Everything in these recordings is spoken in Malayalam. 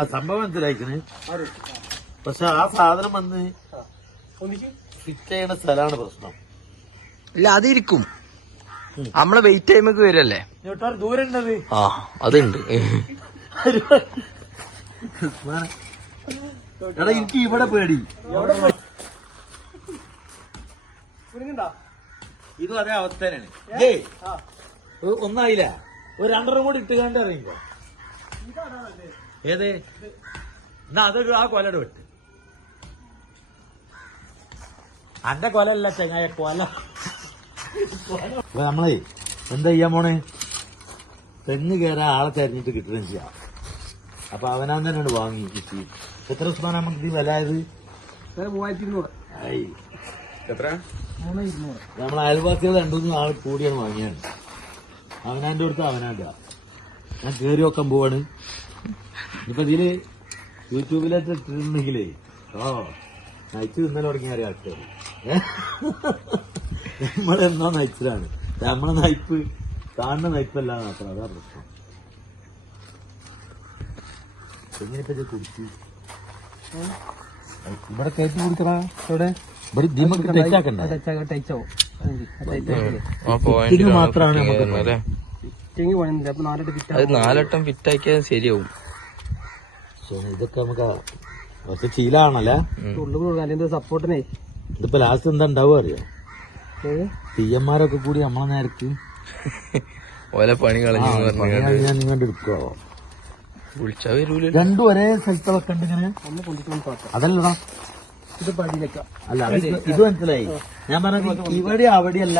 ആ സംഭവം മനസ്സിലായിക്കണ്. പക്ഷെ ആ സാധനം വന്ന് ഫിറ്റ് ചെയ്യണ സ്ഥലമാണ് പ്രശ്നം. ഇല്ല അതിരിക്കും, നമ്മളെ വെയിറ്റ് ടൈമൊക്കെ വരുമല്ലേ. ദൂരം ഉണ്ടത്. ആ അതുണ്ട്. എടാ എനിക്ക് ഇവിടെ പേടി. ഇതും അതേ അവസ്ഥ തന്നെയാണ്. ഒന്നായില്ല, ഒരു രണ്ടരം കൂടി ഇട്ടുകാണ്ട് ഇറങ്ങിക്കോ. ഏതേ എന്നാ അതൊരു ആ കൊലയുടെ വിട്ട്. അന്റെ കൊലല്ല ചെങ്ങായ, കൊല. നമ്മളെ എന്താ ചെയ്യാൻ പോണേ, തെങ്ങ് കയറാൻ ആളെ തെരഞ്ഞിട്ട് കിട്ടുകയും ചെയ്യാം. അപ്പൊ അവനാൻ തന്നെയാണ് വാങ്ങി കിട്ടി. എത്ര ഉസ്മാൻ നമുക്ക് ഇത് വില ആയത്? 3200. എത്ര? 3200. നമ്മളെ അയൽവാസികൾ 2-3 ആൾ കൂടിയാണ് വാങ്ങിയാണ്. അവനാന്റെ അടുത്ത് അവനാന്റെ. ഞാൻ കയറി വെക്കാൻ പോവാണ്. ഇപ്പൊ ഇതില് യൂട്യൂബിലേക്ക് ഇട്ടിട്ടുണ്ടെങ്കിലേ നയിച്ച് തിന്നൽ തുടങ്ങിയ ആൾക്കാർ നമ്മളെന്നോ നയിച്ചതാണ്. നമ്മളെ നയിപ്പ് കാണുന്ന നയിപ്പല്ല മാത്രം, അതാ പ്രശ്നം. എങ്ങനെയിപ്പോ കുടിച്ചു ഇവിടെ കയറ്റി കുടിക്കടാ. ഇവിടെ മാത്രമാണ് അത് 4 വട്ടം ഫിറ്റാക്കിയാൽ ശരിയാവും. ഇതൊക്കെ നമുക്ക് കുറച്ച് ശീലാണല്ലേ. സപ്പോർട്ടിനെ ഇതിപ്പോ ലാസ്റ്റ് എന്താ ഉണ്ടാവുക അറിയോ? പിഎംമാരൊക്കെ കൂടി നമ്മളെ നേരക്ക് ഓലെ പണി കളഞ്ഞു ഞാൻ നിങ്ങളുടെ എടുക്കോ? വിളിച്ചാ വരൂല. രണ്ടും ഒരേ സ്ഥലത്ത് വെക്കണ്ട് ഇങ്ങനെ. അതല്ലടാ ഇത് പടിയിലേക്കാം. അല്ല ഇത് മനസ്സിലായി. ഞാൻ പറഞ്ഞത് ഇവിടെ അവിടെയല്ല.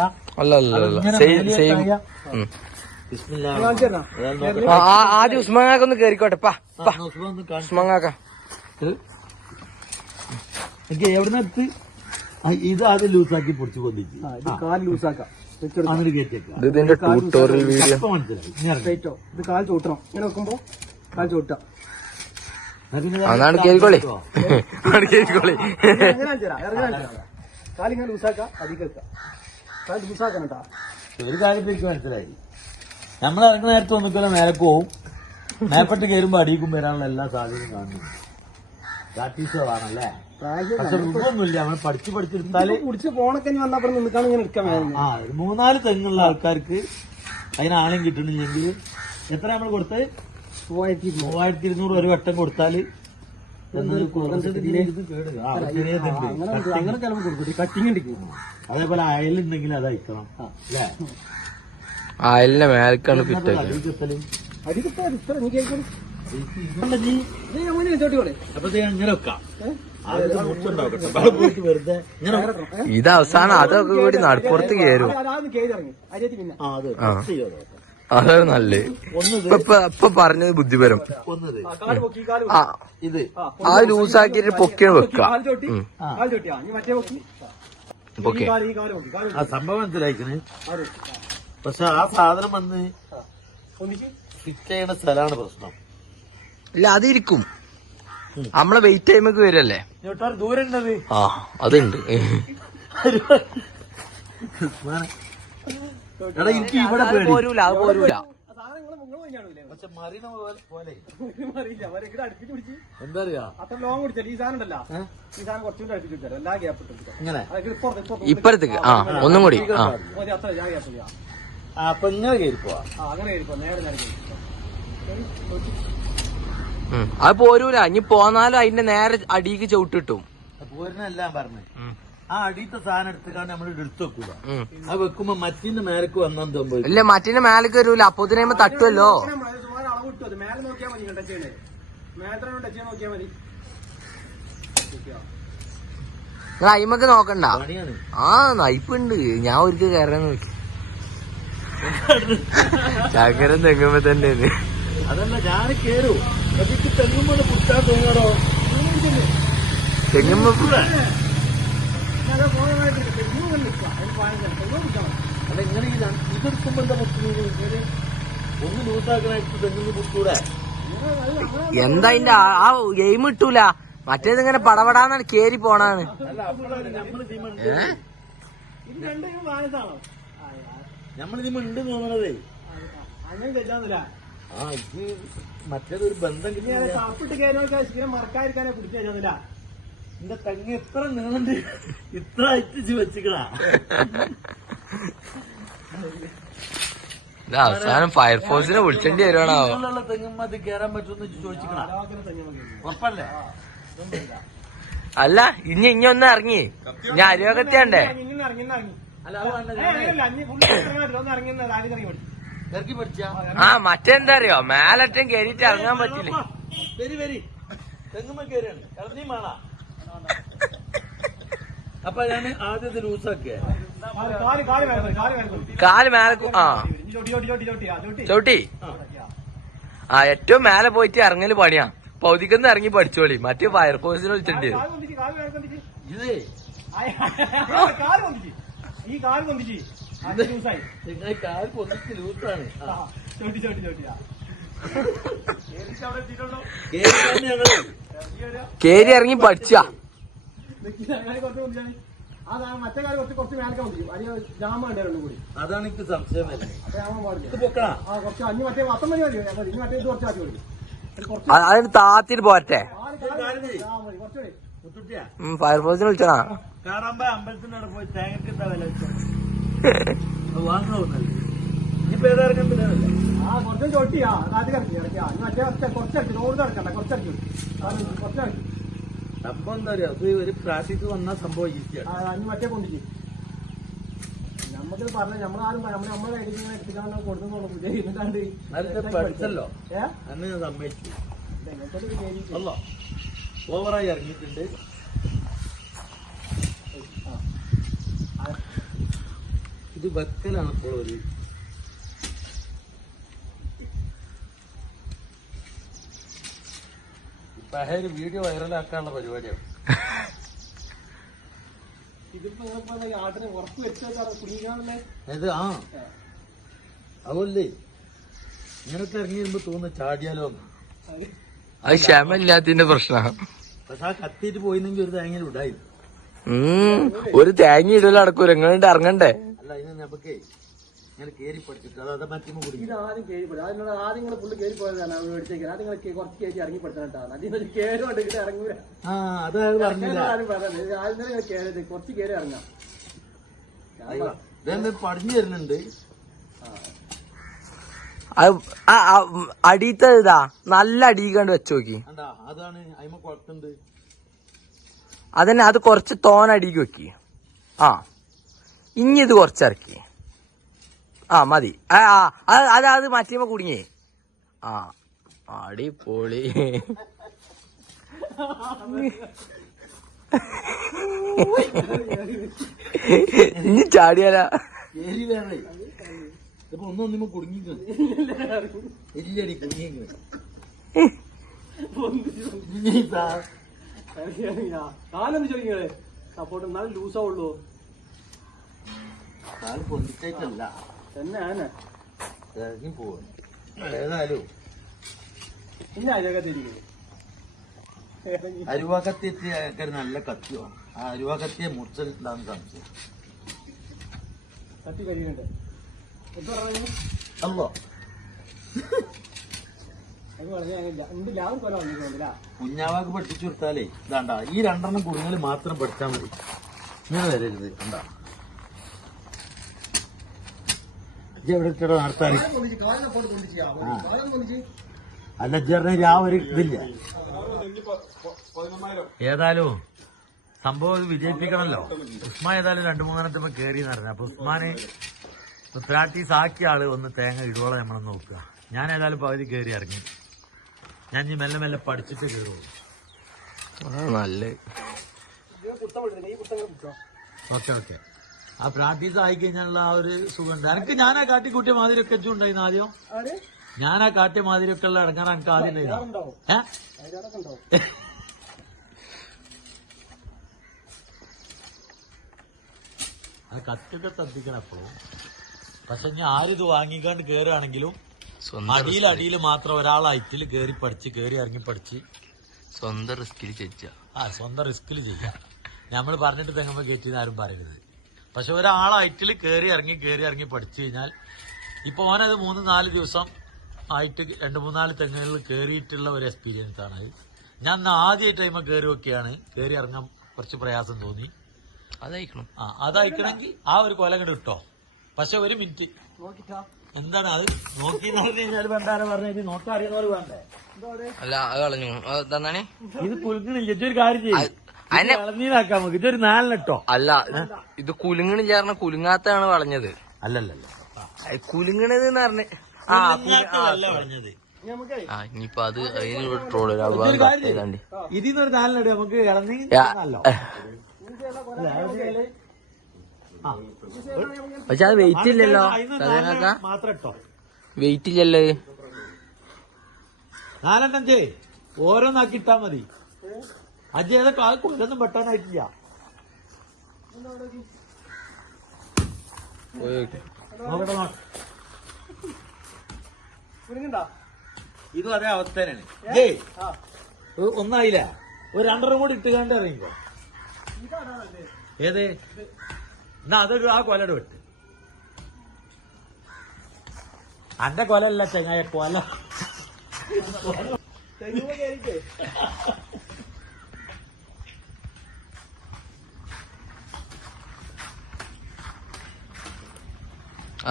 ആദ്യം ഉസ്മാങ്ങാക്കൊന്ന് കേറിക്കോട്ടെ. ഉസ്മാങ്ങാക്ക എവിടെ നിന്ന് ഇത് ആദ്യം ലൂസാക്കി പൊടിച്ച് പൊന്തിച്ച് കാല് ലൂസാക്കാം. ഇതിന്റെ ട്യൂട്ടോറിയൽ വീഡിയോ മനസ്സിലായി. ഇത് കാൽ ചോട്ടണം. ഇങ്ങനെ വെക്കുമ്പോ കാൽ ചോട്ടാം. അതാണ് കേറിക്കോളി. കാലിങ്ങനെ ലൂസാക്കാം. അധികം കാൽ ലൂസാക്കണം കേട്ടാ. ഒരു കാര്യം എനിക്ക് മനസ്സിലായി. നമ്മൾ ഇറങ്ങുന്ന നേരത്തെ വന്നിക്കല്ലോ നേരക്ക് പോവും. മേപ്പെട്ട് കയറുമ്പോ അടിയിക്കും വരാനുള്ള എല്ലാ സാധ്യതയും കാണുന്നു. പ്രാക്ടീസുകളാണല്ലേ. പക്ഷെ ഒന്നുമില്ല, നമ്മൾ പഠിച്ചെടുത്താല് കുടിച്ച് ഫോണൊക്കെ വന്നപ്പോ നിൽക്കാൻ ഇങ്ങനെ എടുക്കാൻ. 3-4 തെങ്ങുള്ള ആൾക്കാർക്ക് അതിനാളും കിട്ടണില്ലെങ്കിൽ എത്ര നമ്മൾ കൊടുത്ത് 3200 ഒരു വട്ടം കൊടുത്താല് അതേപോലെ അയലുണ്ടെങ്കിൽ അത് അയക്കണം അല്ലേ. അയലിന്റെ മേൽക്കാണ് ഫിറ്റ്. ഇത് അവസാനം അതൊക്കെ കൂടി നടുപ്പുറത്ത് കയറും. അതാണ് നല്ലത്. ഇപ്പൊ പറഞ്ഞത് ബുദ്ധിപരം. ആ ലൂസാക്കിട്ട് പൊക്കിയാണ് വെക്കുക. ആ സംഭവം മനസ്സിലായിക്കണ്. പക്ഷെ ആ സാധനം വന്ന് ഫിറ്റ് ചെയ്യണ സ്ഥലമാണ് പ്രശ്നം. ഇല്ല അതിരിക്കും, നമ്മളെ വെയിറ്റ് ടൈമൊക്കെ വരുമല്ലേ. ദൂരം ഉണ്ടത്. ആ അതുണ്ട്. എടാ എനിക്ക് ഇവിടെ പോരൂല, അത് പോരൂല. എന്താ അറിയാ അത്ര ലോങ് കുടിച്ചാൽ ഈ സാധനം ഉണ്ടല്ലോ, ഈ സാധനം കുറച്ചുകൂടി അടുപ്പിച്ച് കിട്ടാറ് എല്ലാ ഗ്യാപ്പ് ഇട്ട് ഇപ്പഴത്തേക്ക്. ആ ഒന്നും കൂടി. ആ അത്ര ഗ്യാപ്പ്. അപ്പൊ ഇങ്ങനെ കയറിപ്പോ. അങ്ങനെ കയറിപ്പോ നേരെ നേരെ അത് പോരൂല. ഇനി പോന്നാലും അതിന്റെ നേരെ അടിക്ക് ചവിട്ടിട്ടും പോരുന്നെല്ലാം പറഞ്ഞു. ആ അടിയത്തെ സാധനം എടുത്തിട്ടാണ് നമ്മൾ എടുത്തു വെക്കൂല. അത് വെക്കുമ്പോ മറ്റിന്റെ മേലേക്ക് വന്നാൻ സംഭവിക്കും. ഇല്ല മറ്റിന്റെ മേലേക്ക് വരൂല, അപ്പൊതിനെ തട്ടുമല്ലോ. മേലെ നോക്കിയാൽ മതി. ടച്ച് ചെയ്യണേ മേത്ര ടച്ച് ചെയ്യാൻ നോക്കിയാൽ മതി. നിങ്ങൾ അയിമക്ക് നോക്കണ്ട. ആ നയിപ്പുണ്ട്. ഞാൻ ഒരിക്കൽ കയറാൻ നോക്കി. ചക്കരം തെങ്ങുമ്പോ തന്നെ അതല്ല ഞാൻ കേറൂ. തെങ്ങുമ്പോ പുട്ടാ തോന്നടോ. തെങ്ങുമ്പോ അല്ല ഇങ്ങനെ ഇതെടുക്കുമ്പോ എന്താ ഒന്ന് ലൂസാക്കണായിട്ട് തെങ്ങുമ്പോ പുട്ടൂടെ. എന്താ അതിന്റെ ആ ഗെയിം ഇട്ടൂല. മറ്റേത് ഇങ്ങനെ പടപടാന്നാണ് കേറി പോണാണ്. നമ്മളിതിമുണ്ട് തോന്നണതേ. അങ്ങനെ തെറ്റാന്നില്ല. ആ ഇത് മറ്റേതൊരു ബന്ധം കിട്ടിയ കാപ്പിട്ട് കയറിനോക്കാൻ ശീലം മറക്കാതിരിക്കാനെ കുടിച്ചാ. എന്റെ തെങ്ങ് എത്ര നീളുണ്ട്, ഇത്ര അയച്ചു വെച്ചിക്കണാ. അവസാനം ഫയർഫോഴ്സിനെ വിളിച്ചേണ്ടി വരുവാണോ? തെങ്ങുമ്പോ അത് കേറാൻ പറ്റുമെന്ന് ചോദിച്ചിക്കണ. ഉറപ്പല്ലേ? അല്ല ഇനി ഒന്ന് ഇറങ്ങി ഞാൻ അരിവകത്തിയാണ്ടേ. ഇറക്കി പഠിച്ചാ ആ മറ്റെന്താ അറിയോ, മേലറ്റം കേറിയിട്ട് ഇറങ്ങാൻ പറ്റില്ല. തെങ്ങുമ്പോ കയറിയാണ് ഇറങ്ങി വേണ. അപ്പൊ ഞാൻ ആദ്യത്തെ ലൂസാക്കിയ കാല് മേലെ ചവിട്ടി. ആ ഏറ്റവും മേലെ പോയിട്ട് ഇറങ്ങല് പണിയാ. പൗതിക്കൊന്ന് ഇറങ്ങി പഠിച്ചോളി, മറ്റേ ഫയർഫോഴ്സിനെ വിളിച്ചിട്ടുണ്ട്. ഇതേ ഈ കാല് പൊന്തിച്ച് കാൽ പൊന്നിച്ച് ലൂസാണ്. കേറി ഇറങ്ങി പഠിച്ചാ. മറ്റേ കാര്യം കുറച്ച് മേലൊക്കെ പൊന്തിക്കും. ജാമ ഉണ്ടായിരുന്നു കൂടി. അതാണ് എനിക്ക് സംശയം. കുറച്ച് അഞ്ഞ് മറ്റേ 19 മതി. ഇനി മറ്റേ ഇത് കുറച്ച് മാറ്റി കൊടുക്കും. അതിന് താത്തിട്ട് പോരട്ടെ. ഫയർഫോഴ്സിനെ വിളിച്ചടാ. കാറാമ്പ അമ്പലത്തിനോട് പോയി തേങ്ങക്ക് എന്താ വില വാങ്ങണമെന്നല്ലേ. ഇനിയിപ്പോ ഏതാ ഇറങ്ങത്തില്ല. കുറച്ചും ചോട്ടിയാ അത് കിടക്കി ഇറക്കിയാ. മറ്റേ കുറച്ചടിച്ചു റോഡ് കിടക്കണ്ട, കുറച്ചടിച്ചു കുറച്ചടിച്ചു. സംഭവം എന്താ പറയാ, അത് ഒരു പ്രാക്ടീസ് വന്നാൽ സംഭവം ഈസിയാണ്. അഞ്ഞ് മറ്റേ പൊന്തിക്ക് നമുക്ക് പറഞ്ഞ നമ്മളാരും നമ്മളെ കയ്യിൽ എത്തിക്കാൻ കൊടുക്കുന്നുണ്ട്. പഠിച്ചല്ലോ അന്ന് ഞാൻ സമ്മതിച്ചു. അല്ലോ ഓവറായി ഇറങ്ങിയിട്ടുണ്ട്. ഇത് വെക്കലാണ് ഇപ്പോൾ ഒരു പഹേര് വീഡിയോ വൈറലാക്കാനുള്ള പരിപാടിയാണ്. ഇതിപ്പോ ആട്ടിനെ ഉറപ്പ് വെച്ചാൽ കുടിക്കാനല്ലേ ഇത്. ആ അതല്ലേ ഇങ്ങനത്തെ ഇറങ്ങി വരുമ്പോ തോന്നുന്നു ചാടിയാലോ. അത് ക്ഷമയില്ലാത്തതിന്റെ പ്രശ്നം. പക്ഷെ ആ കത്തിയിട്ട് പോയിന്നെങ്കിൽ ഒരു തേങ്ങ ഉണ്ടായി. ഒരു തേങ്ങ ഇടല നടക്കൂല, എങ്ങനെ ഇറങ്ങണ്ടേ. അല്ല അതിന് നമുക്കേ ഇങ്ങനെ കേറി പഠിച്ചിട്ട് അത് മറ്റുമ്പോ കുടിക്കും. ഇത് ആദ്യം കേറി പോയി. അതിനോട് ആദ്യം നിങ്ങൾ ഫുള്ള് കേറി പോയതാണ് മേടിച്ചേക്കാൻ. ആദ്യം നിങ്ങൾ കുറച്ച് കേറ്റി ഇറങ്ങി പഠിച്ചിട്ടാണ്. അതിന് കേറി കൊണ്ടിട്ട് ഇറങ്ങൂല. ആ അതായത് പറഞ്ഞില്ല. ആദ്യം കേറി കുറച്ച് കേറി ഇറങ്ങാം. പടിഞ്ഞു വരുന്നുണ്ട്. അടിയത്തെ ഇതാ നല്ല അടിയിക്കാണ്ട് വെച്ച് നോക്കി. അതാണ് അയിമ കുഴപ്പമുണ്ട്. അതന്നെ അത് കൊറച്ച് തോനടിക്ക് വെക്കി. ആ ഇനി ഇത് കൊറച്ചിറക്കി. ആ മതി. അത് മറ്റേമ കുടുങ്ങിയേ. ആ അടിപൊളി. ഇനി ചാടിയാലാ കേരി വേറെ ഇപ്പൊ ഒന്നൊന്നിമ കുടുങ്ങിക്കോ. ഇല്ലടി കുടുങ്ങിക്കോ. കാലൊന്ന് ചോദിക്കേ സപ്പോർട്ട് എന്നാലും ലൂസാവുള്ളൂ. കാല് പൊന്തിച്ചല്ല തന്നെ ഇറങ്ങി പോവാ. ഏതായാലും പിന്നെ അരിവകത്തിരിക്കുന്നത് അരുവാക്കത്തി എത്തിയ നല്ല കത്തിയാണ്. ആ അരുവാക്കത്തിയെ മുറിച്ചിട്ടാന്ന് സംശയം. കത്തി കഴിയുന്നുണ്ട്. എന്ത് പറഞ്ഞു? അല്ലോ കുഞ്ഞാവാക്ക് പഠിപ്പിച്ചു കൊടുത്താലേ ഇതാണ്ടാ ഈ 2 കുടുങ്ങല് മാത്രം പഠിച്ചാൽ മതി. ഇങ്ങനെ വരരുത്. എന്താ എവിടെ ഇട്ടോ നടത്താൻ. അല്ല ചേർന്ന ആ ഒരു ഇതില്ല. ഏതായാലും സംഭവം വിജയിപ്പിക്കണല്ലോ. ഉസ്മാൻ ഏതായാലും 2-3 കേറി നടന്നു. അപ്പൊ ഉസ്മാന് പ്രാക്ടീസ് ആക്കിയ ആള് ഒന്ന് തേങ്ങ ഇടുവോളം നമ്മളൊന്ന് നോക്കുക. ഞാൻ ഏതായാലും പകുതി കയറി ഇറങ്ങി. ഞാൻ ഇനി മെല്ലെ മെല്ലെ പഠിച്ചിട്ട് കയറുള്ളൂ. നല്ല ഓക്കെ ഓക്കെ. ആ പ്രാക്ടീസ് ആയി കഴിഞ്ഞാലുള്ള ആ ഒരു സുഖമുണ്ട്. എനിക്ക് ഞാൻ ആ കാട്ടിക്കൂട്ടിയ മാതിരിയൊക്കെ ഉണ്ടായിരുന്നു ആദ്യം. ഞാൻ ആ കാട്ടിയ മാതിരിയൊക്കെ ഉള്ള ഇടങ്ങാറ് എനിക്ക് ആദ്യം ഉണ്ടായിരുന്നു. ആ കത്തിയൊക്കെ ശ്രദ്ധിക്കണം എപ്പോഴും. പക്ഷെ ഞാൻ ആരിത് വാങ്ങിക്കാണ്ട് കയറുകയാണെങ്കിലും അടിയിൽ മാത്രം ഒരാൾ ഐറ്റിൽ കയറി പഠിച്ച് കയറി ഇറങ്ങി പഠിച്ച് സ്വന്തം റിസ്കിൽ ചെയ്യാം. സ്വന്തം റിസ്കിൽ ചെയ്യാം. നമ്മൾ പറഞ്ഞിട്ട് തെങ്ങുമ്പോൾ കയറ്റിന്ന് ആരും പറയരുത്. പക്ഷെ ഒരാൾ ഐറ്റിൽ കയറി ഇറങ്ങി പഠിച്ചു കഴിഞ്ഞാൽ ഇപ്പൊ ഓനത് 3-4 ദിവസം ആയിട്ട് 2-3 തെങ്ങുകളിൽ കയറിയിട്ടുള്ള ഒരു എക്സ്പീരിയൻസ് ആണ്. ഞാൻ അന്ന് ആദ്യമായിട്ട് ടൈം കയറി നോക്കിയാണ്. കയറി ഇറങ്ങാൻ കുറച്ച് പ്രയാസം തോന്നി. അതയക്കണം. അതയക്കണമെങ്കിൽ ആ ഒരു കൊല കണ്ട് ഇട്ടോ. പക്ഷെ ഒരു മിനിറ്റ് എന്താണ് അത് നോക്കി പറഞ്ഞു കഴിഞ്ഞാൽ വേണ്ടാരെ പറഞ്ഞത് നോക്കാൻ അറിയുന്നവർ വേണ്ടേ? അല്ല അത് കളഞ്ഞു. അതെന്താണ് ഇത് കുലുക്കണില്ല. ഇതൊരു കാര്യം ചെയ്യും, കളഞ്ഞീനാക്കാം നമുക്ക്. ഇതൊരു 4 ഇട്ടോ. അല്ല ഇത് കുലുങ്ങണില്ല പറഞ്ഞ കുലുങ്ങാത്താണ് വളഞ്ഞത്. അല്ലല്ലല്ല, കുലുങ്ങണത് പറഞ്ഞ പറഞ്ഞത്. ഇനിയിപ്പൊ അത് ട്രോള് ഇതിന്നൊരു 4 ഇടും നമുക്ക്. ഇളഞ്ഞെങ്കിൽ പക്ഷെ അത് വെയിറ്റ് ഇല്ലല്ലോ. മാത്രം ഇട്ടോ, വെയിറ്റ് ഇല്ലല്ലോ. 4-5 ഓരോന്നാക്കി ഇട്ടാ മതി. അജയ് ഏതൊക്കെ ആ കൊല്ലൊന്നും പെട്ടാനായിട്ടില്ല. ഇതും അതേ അവസ്ഥ തന്നെയാണ്. ഒന്നായില്ല, ഒരു 2 കൂടി ഇട്ടുകാണ്ട് ഇറങ്ങിക്കോ. ഏത് എന്നാ അതൊരു ആ കൊലയുടെ വിട്ട്. അന്റെ കൊലല്ല ചെങ്ങായ, കൊല.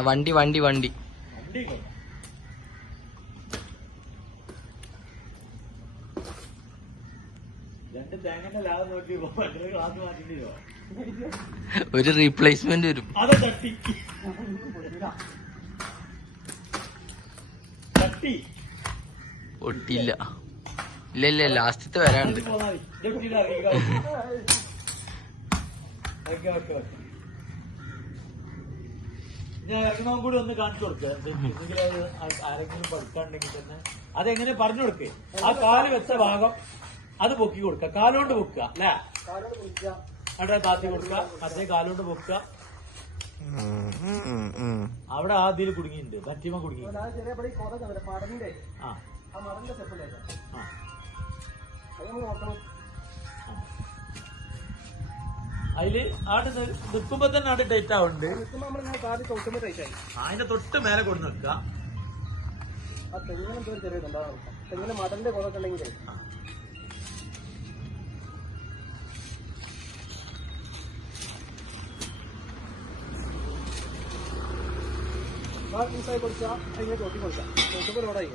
വണ്ടി വണ്ടി വണ്ടി ഒരു റീപ്ലേസ്മെന്റ് വരും. ഒട്ടിയില്ല. ഇല്ല ഇല്ല, ലാസ്റ്റത്തെ വരാണ്ട്. ഞാൻ എറണാകുളം കൂടി ഒന്ന് കാണിച്ചു കൊടുക്കുക. ആരെങ്കിലും പഠിക്കാണ്ടെങ്കിൽ തന്നെ അതെങ്ങനെ പറഞ്ഞു കൊടുക്കേ. ആ കാല് വെച്ച ഭാഗം അത് പൊക്കി കൊടുക്ക, കാലുകൊണ്ട് പൊക്കുക അല്ലേ? അവിടെ താത്തി കൊടുക്ക, മറ്റേ കാലുകൊണ്ട് പൊക്കുക. അവിടെ ആദ്യം കുടുങ്ങിയിട്ടുണ്ട്, മറ്റീമ കുടുങ്ങി. അതില് ആട് നിൽക്കുമ്പോ തന്നെ ആട് ടൈറ്റ് ആവുന്നുണ്ട്. അതിന്റെ തൊട്ട് മേലെ കൊണ്ട് നിൽക്കുക. തെങ്ങിന് മടന്റെ കൊതൊക്കെ ഉണ്ടെങ്കിൽ പീസായി കൊടുക്കുക, അതിനെ തൊട്ടി കൊടുക്കാം. തൊട്ടുമ്പോൾ ലോഡായി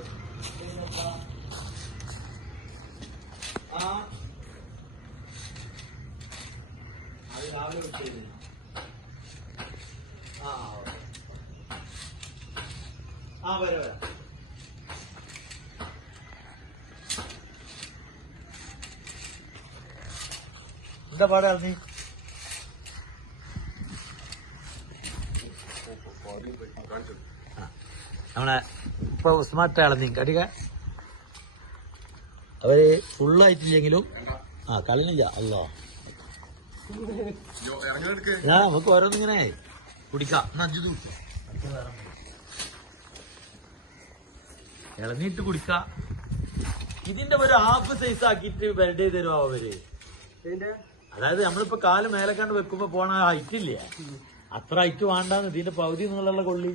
എന്താ പാടാ നീ? നമ്മളെ ഇപ്പൊ ഉസ്മാറ്റ ഇളനീ കടിക അവര് ഫുള്ളായിട്ടില്ലെങ്കിലും കളിനില്ല. അല്ലോ നമുക്ക് ഓരോന്നിങ്ങനെ കുടിക്കാം. 5 ദിവസം ഇളനീട്ട് കുടിക്കാം. ഇതിന്റെ ഒരു ഹാഫ് സൈസ് ആക്കിയിട്ട് ബെൽഡ് ചെയ്ത് തരുമോ അവര്? അതായത് നമ്മളിപ്പോ കാല് മേലെ കണ്ട് വെക്കുമ്പോ പോണ ഹൈറ്റ് ഇല്ലേ, അത്ര ഹൈറ്റ് വേണ്ടാന്ന്. ഇതിന്റെ പകുതി എന്നുള്ള കൊള്ളി.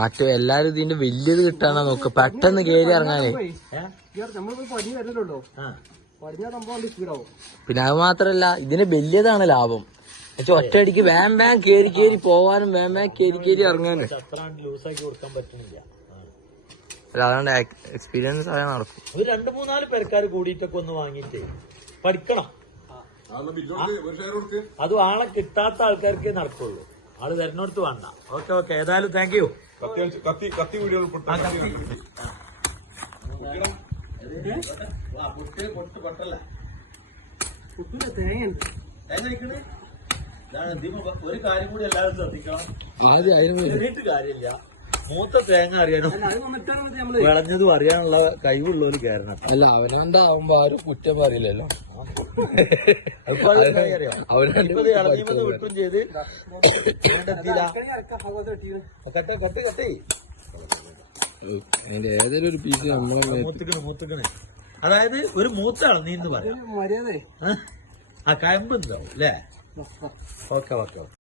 മറ്റു എല്ലാരും ഇതിന്റെ വലിയത് കിട്ടാനാ നോക്ക, പെട്ടെന്ന് കേറി ഇറങ്ങാനേ. പിന്നെ അത് മാത്രല്ല ഇതിന് വലിയതാണ് ലാഭം. പക്ഷെ ഒറ്റയടിക്ക് വേം വേം കേറി കേറി പോവാനും വേം വേം കേറി കേറി ഇറങ്ങാനും അത്ര ലൂസാക്കി കൊടുക്കാൻ പറ്റുന്നില്ല. അതുകൊണ്ട് എക്സ്പീരിയൻസ് ആയാൽ നടക്കും. ഒരു 2-3-4 പേർക്കാര് കൂടിയിട്ടൊക്കെ ഒന്ന് വാങ്ങിയിട്ട് പഠിക്കണം. അതും ആളെ കിട്ടാത്ത ആൾക്കാർക്ക് നടക്കുള്ളൂ. ആള് തരുന്നോടത്ത് വേണ്ട. ഓക്കെ ഓക്കെ, ഏതായാലും താങ്ക് യു. ഒരു കാര്യം കൂടി എല്ലാവരും ശ്രദ്ധിക്കണം. കാര്യമില്ല, മൂത്ത തേങ്ങ അറിയാനും വിളഞ്ഞതും അറിയാനുള്ള കഴിവുള്ളവര് കയറണം. അല്ല അവനെന്താ ആവുമ്പോ ആരും കുറ്റം പറയില്ലല്ലോ. ഇളഞ്ഞിമെന്ന് വിട്ടും ചെയ്ത് അതിന്റെ ഏതൊരു ഒരു പീസ് നമ്മളെ മൂത്തുക്കണ്. അതായത് ഒരു മൂത്ത ഇളനീന്ന് പറയാം. ആ കയമ്പ് ഉണ്ടാവും അല്ലേ? Okay okay okay.